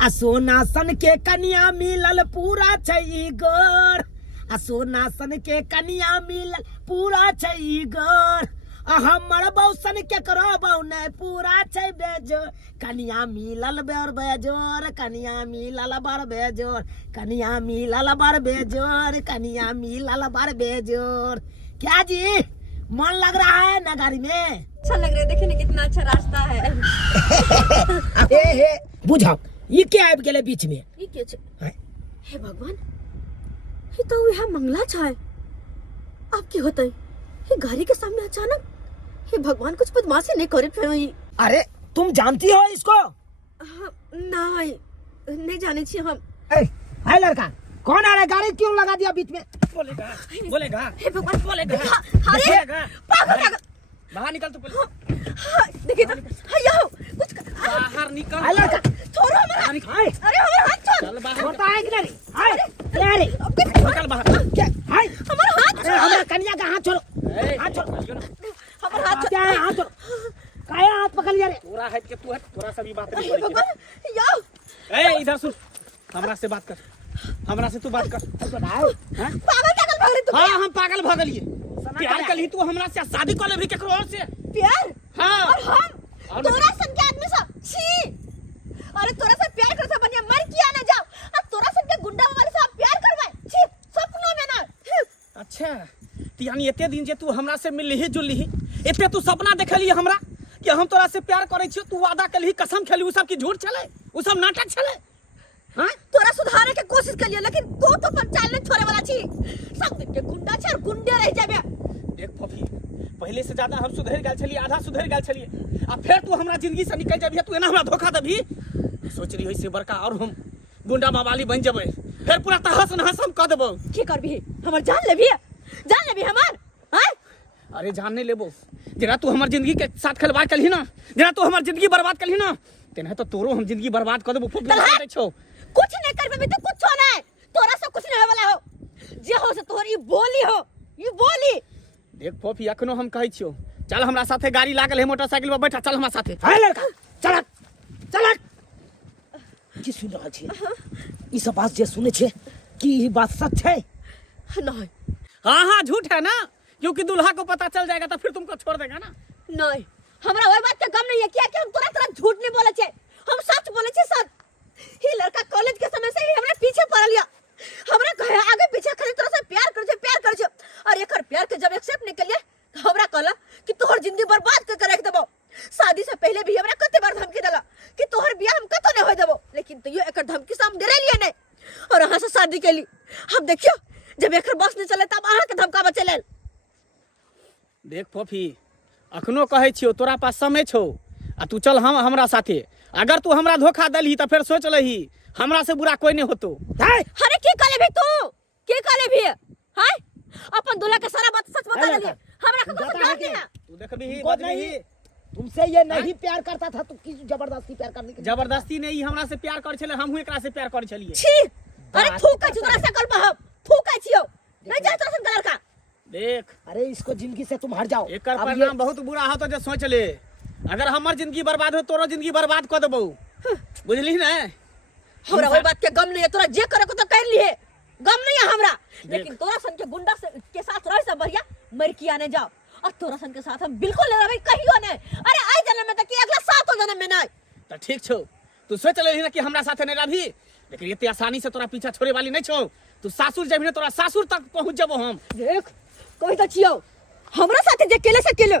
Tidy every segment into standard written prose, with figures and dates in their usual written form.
आ सोना सन के कनिया मिलल पूरा छै गोर, आ सोना सन के कनिया मिलल पूरा छै गोर, आ हमर बौसन के करो बौ ने पूरा छै बेजोर, कनिया मिलल बर बेजोर, कनिया मिलल बर बेजोर, कनिया मिलल बर बेजोर, कनिया मिलल बर बेजोर। क्या जी मन लग रहा है ना गाड़ी में? अच्छा लग रहा है, देखिए ना कितना अच्छा रास्ता है। हे बुझाओ ये क्या आबि गेले बीच में? ये क्या है? हे भगवान, ये तो यहाँ मंगला छाए। अब क्या होता है ये गाड़ी के सामने अचानक? हे भगवान, कुछ बदमाशी नहीं करे फिर। अरे तुम जानती हो इसको? नहीं जाने छी हम। है लड़का कौन आ रहा है? गाड़ी क्यों लगा दिया बीच में? बोलेगा हे भगवान, बोलेगा अरे पागल बाहर निकल तू पहले। देखिए तो कुछ बाहर निकल। है लड़का छोड़ो हमारा। अरे हमारा हाथ छोड़। चल बाहर छोटा है कि नहीं? अरे निकल बाहर। क्या है? हमारा हाथ छोड़। हमारा कन्या का हाथ छोड़ो, हाथ छोड़ो, हमारा हाथ क्या है? हाथ छोड़ो, काया हाथ पकड़ लिया रे? पूरा है कि तू है, थोड़ा सा भी बात नहीं हे करेगी। भगवान, याओ ए इधर सुन, हमरा से बात कर, हमरा से तू बात कर। बताओ पागल पागल भाग रही तू। हाँ हम पागल भगलिए, प्यार कर ली तू हमरा से, शादी कर ले भी केकरो और से। प्यार? हाँ और हम तोरा संग के आदमी सब छी। अरे तोरा से प्यार कर सब बनिया मर किया ना जाओ, अब तोरा संग के गुंडा वाले से प्यार करवाए छी, सपनों में ना। अच्छा तो यानी एते दिन जे तू हमरा से मिलही जुलही, एते तू सपना देखली हमरा कि हम तोरा से प्यार करे छी, तू वादा कलही, कसम खेली, उ सब की झूठ चले, उ सब नाटक चले। हां तोरा सुधारे के कोशिश कर लियो, लेकिन तू तो पर चाल नहीं छोड़े वाला छी। सब दिन के गुंडा छ और गुंडे रह जाबे। देख फफी, पहले से ज्यादा हम सुधर गेल छलिए, आधा सुधर गेल छलिए, आ फिर तू हमरा जिंदगी से निकल जाबी, तू एना हमरा धोखा देबी। सोच रही होइसे बड़का और हम गुंडा बाबाली बन जेबै, फिर पूरा तहस नहस हम क देबो। की करबी? हमर जान लेबी हमार? हां अरे जान नहीं लेबो, जेना तू हमर जिंदगी के साथ खिलवाड़ कलही ना, जेना तू हमर जिंदगी बर्बाद कलही ना, तेना तो तोरो हम जिंदगी बर्बाद कर देबो। फफी बता दै छौ, कुछ नहीं करबे तो कुछ हो नहीं, तोरा से कुछ नहीं होय वाला हो, जे हो से तोहरी बोली हो, ये बोली। देख फफी, अखनो हम कहै छियो, चल हमरा साथे, गाड़ी लागल है मोटरसाइकिल पर, बैठा, चल हमरा साथे। है लड़का चल चल। की सुन रहल छी? ई सब बात जे सुने छे की ई बात सच है? नहीं हाँ हाँ झूठ है ना, क्योंकि दूल्हा को पता चल जाएगा तो फिर तुमको छोड़ देगा ना। नहीं, हमरा वही बात का गम नहीं है क्या कि हम तोरा तरह झूठ नहीं बोले छे, हम सच बोले छे। सच ही लड़का कॉलेज के समय से ही हमरा पीछे पड़ लिया, हमरा कहे आगे पीछे खाली तोरा से प्यार कर छे, और एकर प्यार के जब एक्सेप्ट नहीं कलिए तो हमरा कहला कि तोहर जिंदगी बर्बाद कर रख देबो। शादी से पहले भी हमरा कते बार धमकी देला कि तोहर बियाह हम कतो नहीं होय देबो, लेकिन तइयो एकर धमकी से हम डरे लिए नहीं, और अहां से शादी केली। हम देखियो जब एकर बस नहीं चले तब अहां के धमका बचेले। देख फफी, अखनो कहै छियो, तोरा पास समय छौ, आ तू चल हमरा साथे। अगर तू हमरा धोखा देलही तो फिर सोच लही हमरा से बुरा कोई नहीं होतो। अरे की करे भी तू? की करे भी? हां अपन दूल्हा के सारा बात सच बता देली, हमरा को कुछ बात नहीं ना। तू देखबी बात नहीं, तुमसे ये नहीं प्यार करता था तो किस जबरदस्ती प्यार करने की? जबरदस्ती नहीं, हमरा से प्यार कर छले, हमहू एकरा से प्यार कर छलिए। छी, अरे थूका छी तोरा से कल बहब, थूका छियो, नहीं जा तोरा से कलर का। देख अरे इसको जिंदगी से तुम हट जाओ, एकर परिणाम बहुत बुरा होतो, जे सोच ले। अगर हमर जिंदगी बर्बाद हो, तोरो जिंदगी बर्बाद कर देबो, बुझली ना? हमरा वो बात के गम नहीं है, तोरा जे करे को तो कर लिए, गम नहीं है हमरा, लेकिन तोरा सन के गुंडा से के साथ रह सब बढ़िया मर किया ने जाओ, और तोरा सन के साथ हम बिल्कुल ले रहबे कहियो नहीं। अरे आई जन्म में तक अगला 7 जन्म में नहीं। तो ठीक छौ, तू सोच लेही ना कि हमरा साथे नहीं रहबी, लेकिन इतनी आसानी से तोरा पीछा छोड़े वाली नहीं छौ। तू सासुर जेबी ना, तोरा सासुर तक पहुंच जेबो हम। देख कोई तो छियो हमरा साथे जे केले से केले,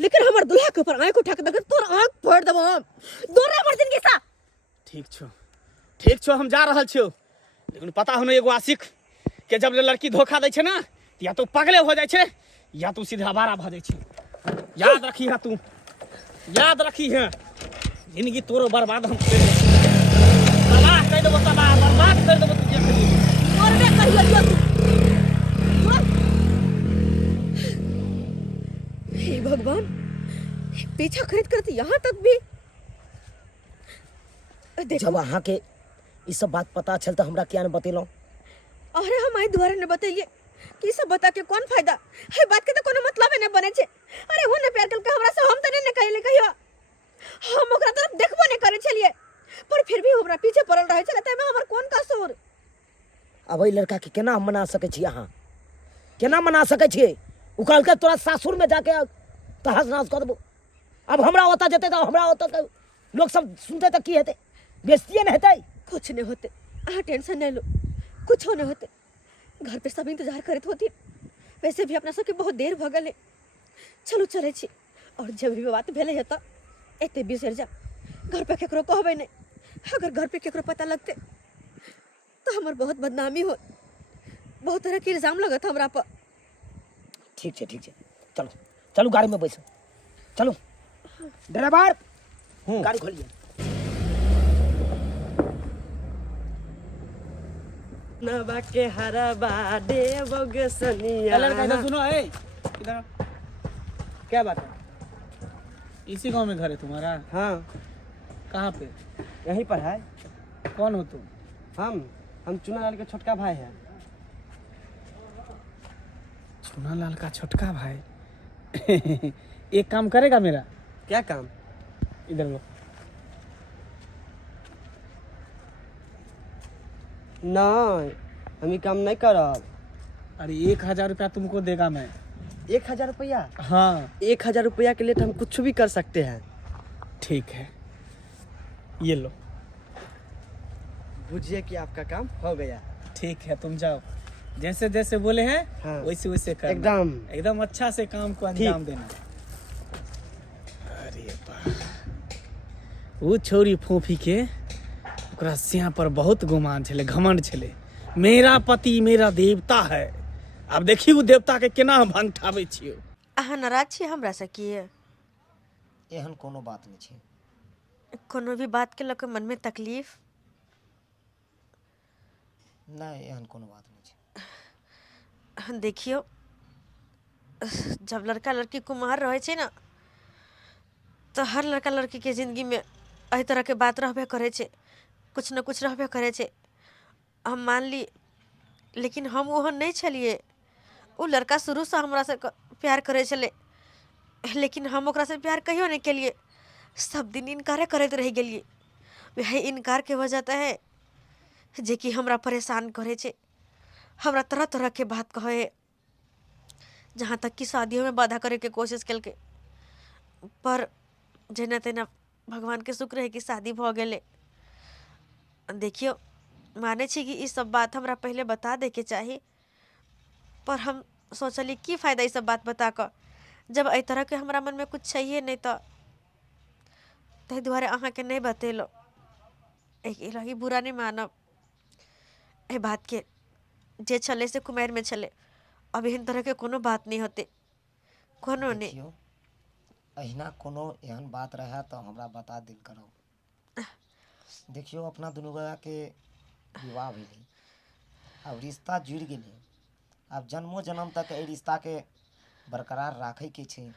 लेकिन हमर दूल्हा के ऊपर आंख उठा के देख तोर आंख फोड़ देबो हम, दूर रह हमर जिंदगी से। ठीक छौ, हम जा रहल छियो, लेकिन पता हो ना एगो आशिक के जब लड़की धोखा दै छै ना, या तो पगले हो जाए छे, या तू सीधा आवारा भ जाए छे। याद रखी है, तू याद रखी है, जिंदगी तोरो बर्बाद हम कर देबो, तबाह कर देबो, तबाह बर्बाद कर देबो, तू जे करी मरबे करियो तू। हे भगवान, पीछा खरीद करती यहाँ तक भी। जब अहाँ के ई सब बात पता चल तो हमरा क्या न बतेलो? अरे हम आई द्वारा ने बतैलिए कि सब बता के कौन फायदा है, बात के तो कोनो मतलब नहीं बने छे। अरे वो ने प्यार करके हमरा से हम त नहीं कहले कहियो, हम ओकरा तरफ देखबो नहीं करे छलिए, पर फिर भी हमरा पीछे पड़ल रहे छले तै में हमर कोन कसूर। अब लड़का के केना मना सके छी अहाँ, केना मना सके छियै? उ कहलकै तोरा सासुर में जाके तहस नहस कर देबो। अब हमरा ओतऽ जेतै तऽ हमरा ओतऽ लोग सब सुनते तऽ की हेतै? बेइज्जती न हेतै? कुछ नहीं होते, अहाँ टेंशन नहीं लो, कुछ नहीं होते। घर पे सब इंतजार करत होती, वैसे भी अपना सबके बहुत देर भ गले। चलो चले छी, और जब भी बात भेले है तो एते बिसर जा, घर पे केकरो कहबे नहीं। अगर घर पे केकरो पता लगते तो हमर बहुत बदनामी हो, बहुत तरह के इल्जाम लगत हमरा पर। ठीक छै चलो चलो गाड़ी में बैसो, चलो ड्राइवर गाड़ी खोलिए। नवा के हरबा देवग सनिया। सुनो है इधर, क्या बात है? इसी गांव में घर है तुम्हारा? हाँ कहाँ पे? यहीं पर है। कौन हो तुम? हम चुनालाल के छोटका भाई है। चुनालाल का छोटका भाई? एक काम करेगा मेरा? क्या काम? इधर लो। नहीं, हम ये काम नहीं करब। अरे 1000 रुपया तुमको देगा मैं। 1000 रुपया? हाँ 1000 रुपया के लिए तो हम कुछ भी कर सकते हैं। ठीक है, ये लो। बुझिए कि आपका काम हो गया। ठीक है, तुम जाओ, जैसे जैसे बोले हैं हाँ। वैसे वैसे करना। एकदम अच्छा से काम को अंजाम देना। अरे वो छोरी फोफी के ओकरा सिया पर बहुत गुमान छले, घमंड छले। मेरा पति मेरा देवता है। अब देखी वो देवता के केना हम भंग ठाबै छियो। अहाँ नाराज छी हमरा से किए? एहन कोनो बात नहीं छै। कोनो भी बात के लके मन में तकलीफ? नहीं, एहन कोनो बात नहीं छै। देखियो, जब लड़का लड़की कुमार रहे छे ना, तो हर लड़का लड़की के जिंदगी में एही तरह के बात रहबे करे छे, कुछ न कुछ रहबे करे छे। हम मान ली, लेकिन हम ओहन नहीं छलिए। वो लड़का शुरू से हमरा से प्यार करे छले, लेकिन हम ओकरा से प्यार कहियो नहीं केलिए। सब दिन इनकार करते रह गेलिए। वही इनकार के वजह तो है जे कि हमरा परेशान करे छे, हमरा तरह तरह के बात कहे, जहाँ तक कि शादियों में बाधा करे के कोशिश कल के। पर जेना तेना भगवान के शुक्र है कि शादी भ गेले। देखियो, माने छी कि इस सब बात हमरा पहले बता दे के चाहिए, पर हम सोचली की फायदा इस सब बात बता कर, जब ए तरह के हमरा मन में कुछ चाहिए नहीं। तो तै दुआरे अहाँ के नहीं बतेलो। एक लगी बुरा नहीं मानब ए बात के, जे छले से कुमार में छले। अब एहन तरह के कोनो बात नहीं होते, कोनो नहीं। देखियो, अहिना कोनो एहन बात रहे तो हमरा बता दिल करो। देखियो, अपना दुनू गोरा के विवाह भेलै, अब रिश्ता जुड़ गेलै। अब जन्मों जन्म तक ए रिश्ता के बरकरार राखे के छै,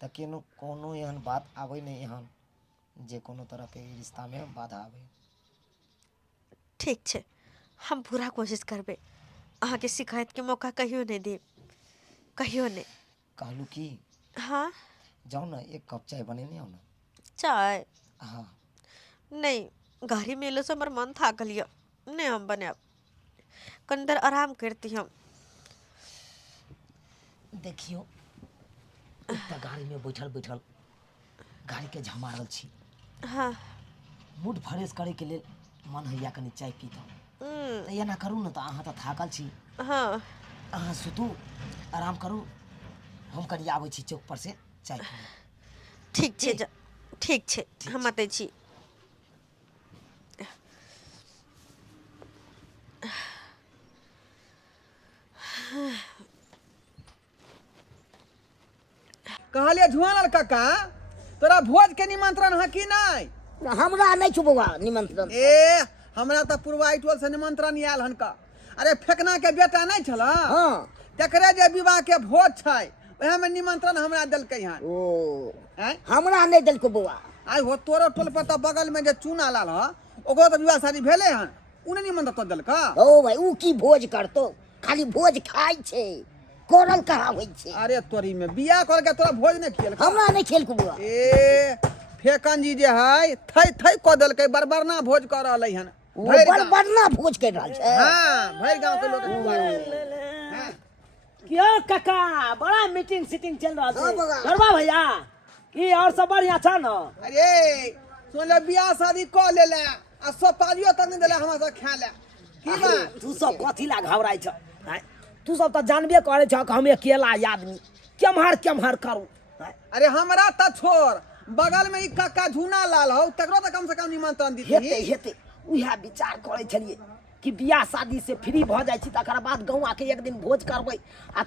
त कोनो एहन बात आवे नहीं एहन जे कोनो तरह के रिश्ता में बाधा आवे। ठीक छे, हम पूरा कोशिश करबे। अहाँ के शिकायत के मौका कहियो नहीं दे, कहियो नहीं। कहलू की? हाँ जाओ ना, एक कप चाय बनेने आओ ना। चाय? हाँ नहीं, गाड़ी में एलो से हमर मन थाक लिया, नहीं हम बनाब। कनी देर आराम करती हम। देखियो, एकटा गाड़ी में बैठल बैठल गाड़ी के झमारल छी। हाँ मूड फ्रेश करे के लिए मन हैया कनी चाय पीता। तो एना करू ना, तो अहाँ तो थाकल छी। हाँ अहाँ सुतू, आराम करू, हम कनी आबै छी चौक पर से चाय पीने। ठीक छे, ठीक छे, हम आते छी। कहलिए झुआलाल काका, तोरा भोज के निमंत्रण है कि नहीं? हमरा नहीं छु बउआ निमंत्रण। ए हमरा तो पूर्वाई टोल से निमंत्रण आयल हन का। अरे फेकना के बेटा नहीं छला? हाँ। तकरे जे विवाह के भोज छै, वह में निमंत्रण हमरा देलकै हन। ओ, हैं? हमरा नहीं देलको बउआ। आई हो तोरो टोल पर तो बगल में जे चुनालाल ह, ओकरो तो विवाह शादी भेले हन, उने निमंत्रण तो देलका। ओ भाई, ऊ की भोज करतो? खाली भोज खाई छे, कोरल कहाँ होई छे। अरे तोरी में बियाह कर के तोरा भोज नहीं खियल? हमरा नहीं खेल को बउआ। ए फेकन जी जे है थई थई क देलकै बरबरना भोज कर रहलै हन वो भरि गाँव। बड़बड़ना भोज कर रहल छै। हाँ भरि गांव के लोग जुआ रहल। हाँ। क्यों काका बड़ा मीटिंग सीटिंग चल रहा हाँ, बगा। है गरबा भैया की और सब बढ़िया छ न? अरे सुन ले बियाह शादी क लेले आ सोपारियो तक नहीं देले हमरा से खा ले की बात तू सब कथी ला घबराई छ? हैं? तू सब तो जानबे करे छ कि हम अकेला आदमी केम्हर करू। हैं? अरे हमरा त छोड़ बगल में ई काका झूना लाल हो तकरो त कम से कम निमंत्रण हेते दीती हेते उहे विचार करे छलिए कि बियाह शादी से फ्री भ जाय छी तकर बाद गौवा के एक दिन भोज करबै आ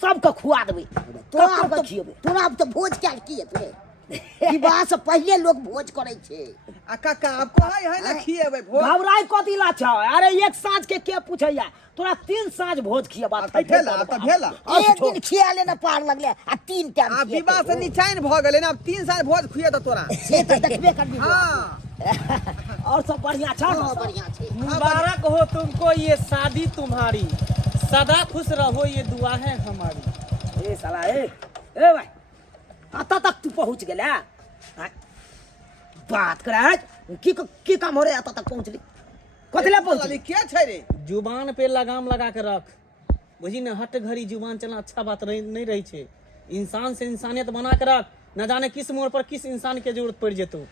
सबके खुआ देबै। तोरा अब खियेबै। तोरा अब तो भोज क्या किए तूने विवाह से पहले लोग भोज करे छे। आ काका अब कहै है ना खिएबै भोज घबराई कथी ला छ? अरे एक साँझ के पूछैया तोरा 3 साँझ भोज खियबा। भेला एक दिन खिया लेना पार लगले आ 3 टाइम आ विवाह से निचाइन भ गेलै ना अब 3 साल भोज खुए त तोरा से तो देखबे करबी। हाँ और सब बढ़िया छ न? बढ़िया छे। मुबारक हो तुमको ये शादी तुम्हारी, सदा खुश रहो ये दुआ है हमारी। ए साला ए भाई आता तक तू पहुंच गेला? हैं? बात करे की काम हो रे? आता तक पहुंचली कथला पहुंचली? के छै रे जुबान पे लगाम लगा के रख, बुझी न हट घड़ी जुबान चलना अच्छा बात नहीं रही छे। इंसान से इंसानियत बना के रख, न जाने किस मोड़ पर किस इंसान के जरूरत पड़ जेतो,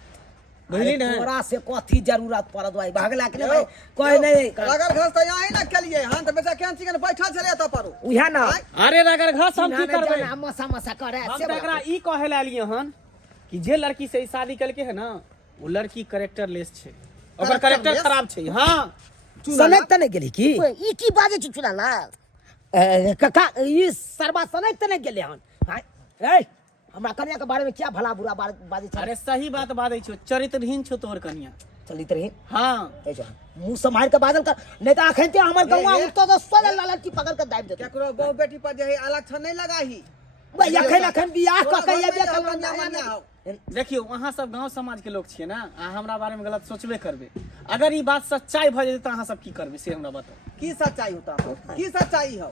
बुझली न? तोरा से कथी जरूरत पड़त भाई? भागला के भाई कोई नहीं अगर घर से यहाँ ही ना केलिए हां त बेटा केहन चिकन बैठल छले त पर उहे ना अरे अगर घास हम की करबे? मसा मसा करे हम से तो एकरा ई कहे ला लिए हन कि जे लड़की से शादी करके है ना वो लड़की कैरेक्टर लेस छे, ओकर कैरेक्टर Characterless? खराब छे। हां सनक त नहीं गेली की? ई की बाजे छे चुना ना काका ई सरबा सनक त नहीं गेले हन? हां ए हमरा कन्या के बारे में क्या भला बुरा बाजे छ? अरे सही बात बाजै छो, चरित्रहीन छो तोहर कन्या। चलित रही हाँ ए जो मुंह संभाल के बादल कर नहीं तो अखन ते हमर गौवा तो सोले लालची पकड़ के दाब देते। केकरो बहू बेटी पर जे अलग नहीं लगाही भाई अखन बियाह क के ये हो देखियो वहाँ सब गांव समाज के लोग छिए ना, आ हमरा बारे में गलत सोचबे करबे। अगर ई बात सच्चाई भ जेते त अहाँ सब की करबे से हमरा बताओ। की सच्चाई होता हो की सच्चाई हो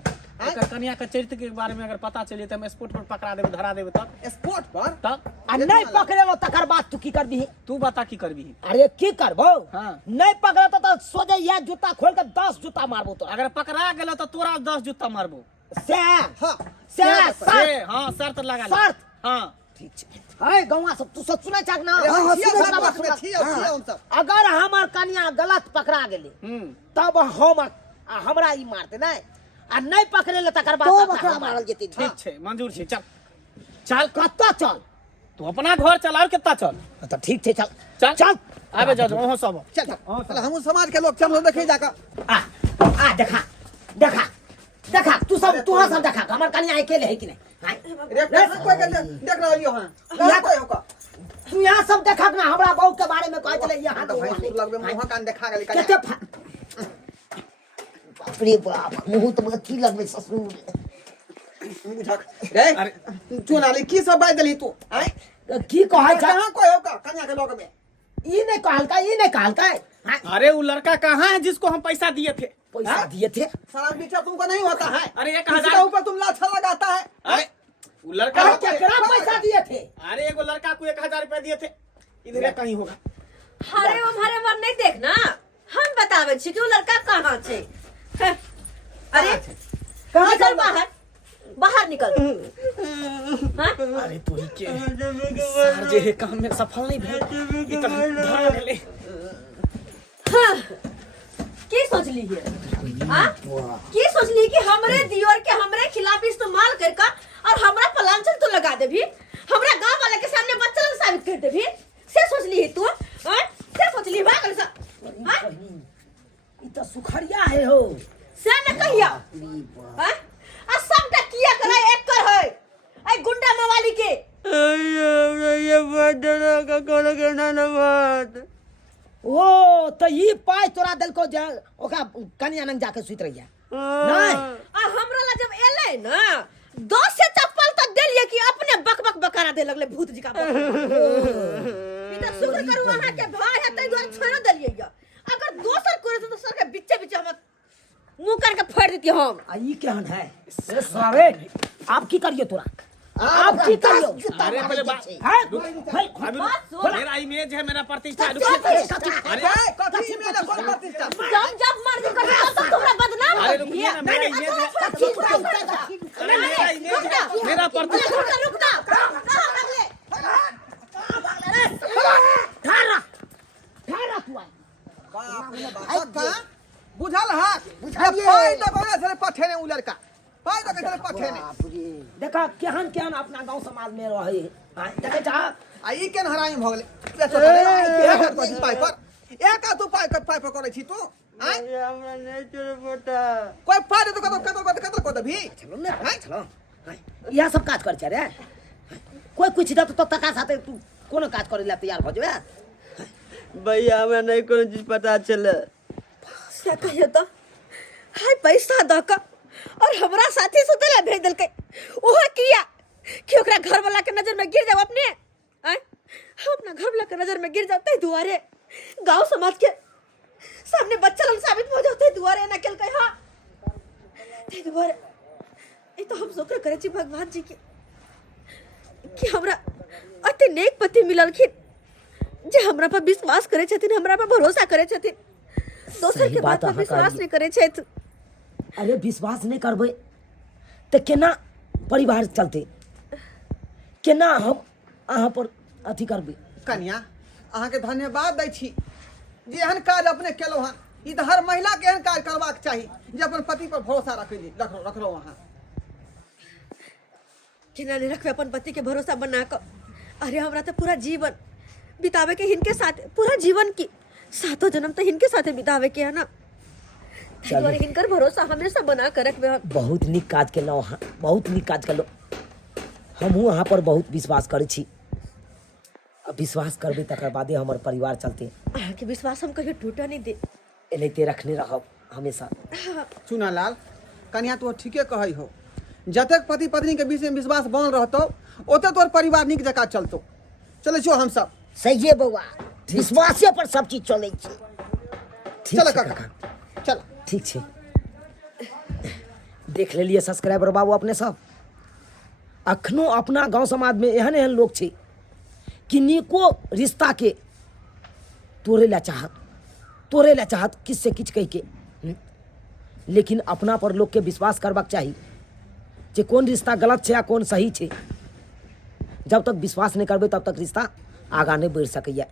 एकर कन्या के चरित्र के बारे में अगर पता चले त हम स्पॉट पर पकड़ा देबे, धरा देबे। तब स्पोर्ट पर तब आ नहीं पकड़ेलो तकर बाद तू की करबी? तू बता की करबी? अरे की करबो? हाँ। नहीं पकड़े तो सोजे ये जूता खोल के 10 जूता मारबो तो। अगर पकड़ा गेलो त तोरा 10 जूता मारबो। से हां से ए हां शर्त लगा ले। शर्त? हां ठीक छै। हाय गौवा सब तू सब सुनै छाक ना? हम अगर हमर कन्या गलत पकड़ा गेले तब हम हमरा ई मारते नहीं आ नहीं पकड़ेले तकर बाद तो बकरा मारल जेते। ठीक छे, मंजूर छे। चल चल कत्ता चल तू अपना घर चल और कितना चल। तो ठीक छै चल चल चल आबे जा ओहो सब चल हम समाज के लोग चल देखे जाकर आ देखा देखा देखा तू सब सब देखा हमर कन्या अकेले है कि नहीं? हाय कोई देख रहा लियो हां कोई होका तू यहाँ सब देखा ना हमरा बहू के बारे में कहे चले यहाँ तो भाई सुर लगबे मुंह कान देखा गेल केते बाप रे बाप मुंह तो अथी लगबे ससुर। बुझक रे चुनाली की सब बाज देली तू हैं की कहे छ? कहां कोई होका कन्या के लोग में ई नहीं कहलका हाय अरे वो लड़का कहाँ है जिसको हम पैसा दिए थे? पैसा दिए थे? सारा बिचा तुमको नहीं होता है अरे किसी 1000 के ऊपर तुम लाछा लगाता है अरे वो लड़का केकरा पैसा दिए थे? अरे एगो लड़का को 1000 रुपया दिए थे, इधर कहीं होगा। अरे हमारे मन नहीं देखना, हम बतावे छी कि वो लड़का कहाँ छे। हैं? अरे कहाँ निकल चल बाहर, बाहर निकल। हाँ? अरे तू ही के सर जे है काम में सफल नहीं भेल, इतना धरा गेले। हाँ, की सोचली है? हाँ? की सोचली कि हमरे दियोर के हमरे खिलाफ इस्तेमाल करके और हमरा पलांचल तो लगा देभी, हमरा गांव वाले के सामने बच्चन साबित कर देभी, से सोचली है तू? हाँ? से सोचली भागल सा? हाँ? ई तो सुखरिया है हो से न कहिया। हाँ? आ सबटा किया करे एक कर है, ए गुंडा मवाली के। ये बदला का कोन के ना बात ओ तो ई पाई तोरा दिल को जा ओका कन्या नंग जाके सुत रहिया नहीं आ हमरा ला जब एले ना 10 से चप्पल तक देलिए कि अपने बक बक बकारा दे लगले भूत जी का बक। ई त शुक्र करू अहाँ के भाई है तै द्वारा छोड़ देलिए या अगर दोसर करे तो दोसर के बीचे बीचे हम मुंह करके फोड़ देती हम। आ ई केहन है ए सारे आप की करिए तोरा आप की करियो अरे पहले बात हाँ? मेरा इमेज है, मेरा प्रतिष्ठा है। रुकिए। अरे कथी में ना कोई प्रतिष्ठा जब मर्जी कर तब तुमरा बदनाम अरे हो रुकिए ना, मेरा इमेज है। अरे मेरा इमेज है, मेरा प्रतिष्ठा। का बुझल हाथ बुझलिए। पाई दबा से पठेने उ लड़का पाई दबा से पठेने बाप रे। देखा केहन केहन अपना गांव समाज में रहे हाँ, देखे चाह आ ई केन हराई भ गेले एक कर पाई पर एक आ तू पाई पर करे छी तू आय भैया हमरा नहीं छोड़ पता। कोई पाई दे तो कतो को भी चलो ना चलो यह सब काज कर छे रे कोई कुछ दे तो तका साथे तू कोनो काज करे ला तैयार हो जेबे भैया हमरा नहीं कोनो चीज पता चले। से कहियो तो हाय पैसा द का और हमरा साथी सुतेला भेज देलकै ओहो किया कि ओकरा घर वाला के नजर में गिर जाओ अपने आय हम अपना घर वाला के नजर में गिर जाते दुआरे गांव समाज के सामने बच्चा लोग साबित हो जाते दुआरे ना केल कह हां ते दुआरे ए तो हम शुक्र करे छी भगवान जी के कि हमरा अति नेक पति मिललखिन जे हमरा पर विश्वास करे छथिन हमरा पर भरोसा करे छथिन दोसर सही के बात बात पर अहाँ विश्वास कहलियै। नहीं करे छथि अरे विश्वास नहीं करबे तो केना परिवार चलते केना हम अहाँ पर अथी करबे कन्या अहाँ के धन्यवाद दै छी जे एहन काज अपने केलो हन ई त हर महिला के एहन काज करबाक चाही जे अपन पति पर भरोसा रखलो अहाँ केना नहीं रखबे अपन पति के भरोसा बना कर अरे हमरा तो पूरा जीवन बितावे के हिनके साथ पूरा जीवन की 7 जन्म तो हिनके साथे बितावे के है ना चलो। और हिनकर भरोसा हमेशा बना कर रखबे हम बहुत निक काज केलहुँ अहाँ बहुत निक काज केलहुँ हमहूँ अहाँ पर बहुत विश्वास करै छी अब विश्वास करबै तकर बादे हमर परिवार चलते अहाँ के विश्वास हम कहियो टूटा नहीं दे एनाहिते रखने रहब हमेशा सुना लाल कन्या तो ठीके कहै हो जतेक पति पत्नी के बीच में विश्वास बनल रहतो ओते तोर परिवार निक जकाँ चलतो चले छो हम सब सही है बउआ विश्वासे पर सब चीज चलै छै। ठीक चल छै काका चल ठीक छै देख लेलिए सब्सक्राइबर बाबू अपने सब अखनो अपना गांव समाज में एहन एहन लोग छै कि नीको रिश्ता के तोड़े ला चाहत किस से किछ कह के लेकिन अपना पर लोग के विश्वास करबाक चाही जे कौन रिश्ता गलत छै आ कौन सही छै जब तक विश्वास नहीं करबै तब तक रिश्ता आगा नहीं बढ़ सकैया।